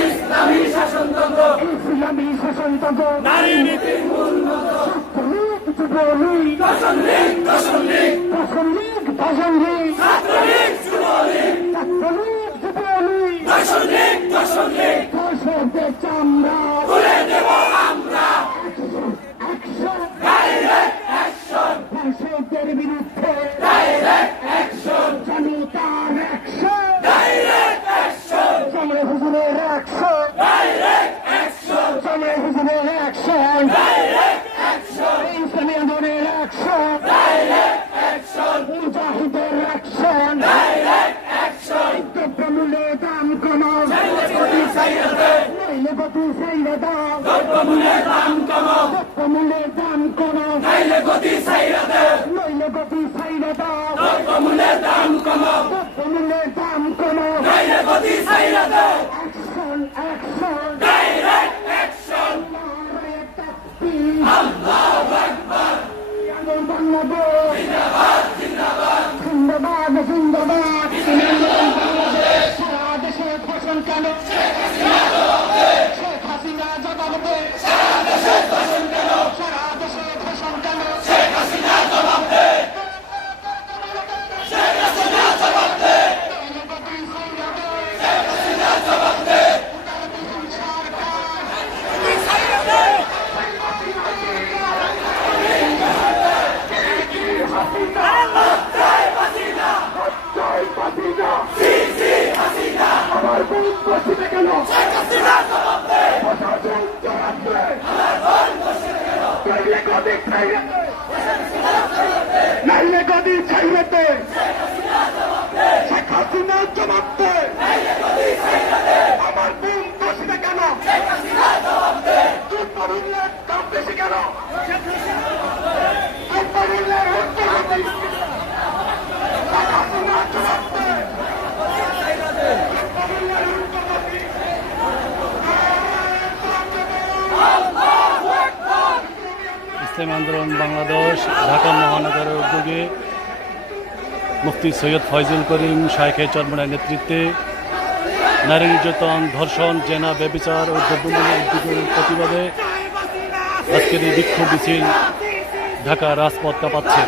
ইসলামী শাসনতন্ত্র নারী নীতির মূল যুবলীগ দশমলীগ দশমলীগ ছাত্রলীগ যুবলীগ দশমলীগ দর্শকদের চামড়া তুলে দেব আমরা ডাইরেক্ট অ্যাকশন দর্শকদের বিরুদ্ধে ডাইরেক্ট অ্যাকশন জনতার অ্যাকশন ডাইরেক্ট অ্যাকশন জামাল হুজুরের অ্যাকশন ডাইরেক্ট অ্যাকশন জামাল হুজুরের অ্যাকশন ডাইরেক্ট অ্যাকশন ইসলামী আন্দোলনের অ্যাকশন ডাইরেক্ট অ্যাকশন মুজাহিদের অ্যাকশন ডাইরেক্ট অ্যাকশন দ্রব্যমূল্যের দাম কমাও নইলে গতি ছাইড়া দাও দ্রব্যমূল্যের দাম কমাও দ্রব্যমূল্যের দাম কমাও নইলে গতি ছাইড়া দাও দ্রব্যমূল্যের দাম কমাও দ্রব্যমূল্যের দাম কমাও নইলে গতি ছাইড়া দাও অ্যাকশন ডাইরেক্ট অ্যাকশন নারায়ে তাকবীর আল্লাহু আকবার বাংলাদেশ জিন্দাবাদ জিন্দাবাদ সারা দেশে ধর্ষণ কেন শেখ হাসিনা জবাব দে সারা দেশে ধর্ষণ কেন শেখ হাসিনা জবাব দে আমার বোন বসে কেন শেখ হাসিনা জবাব দে প্রশাসন জবাব দে আমার বোন বসে কেন নাইলে গদি ছাইড়া দে নাইলে গদি ছাইড়া দে শেখ হাসিনা জবাব দে শেখ হাসিনা জবাব দে নাইলে গদি ছাইড়া দে আমার বোন বসে কেন শেখ হাসিনা জবাব দে দুর্বলের দাম বেশি কেন শেখ হাসিনা জবাব দে দুর্বলের উত্তর শেখ হাসিনা জবাব দে ইসলামী আন্দোলন বাংলাদেশ ঢাকা মহানগরের উদ্যোগে মুফতি সৈয়দ ফয়জুল করিম শাইখে চরমনার নেতৃত্বে নারী নির্যাতন ধর্ষণ জেনা ব্যভিচার ও দ্রব্যমূল্য উদ্যোগের প্রতিবাদে আজকের এই বিক্ষোভ মিছিল ঢাকা রাজপথ কাঁপাচ্ছে।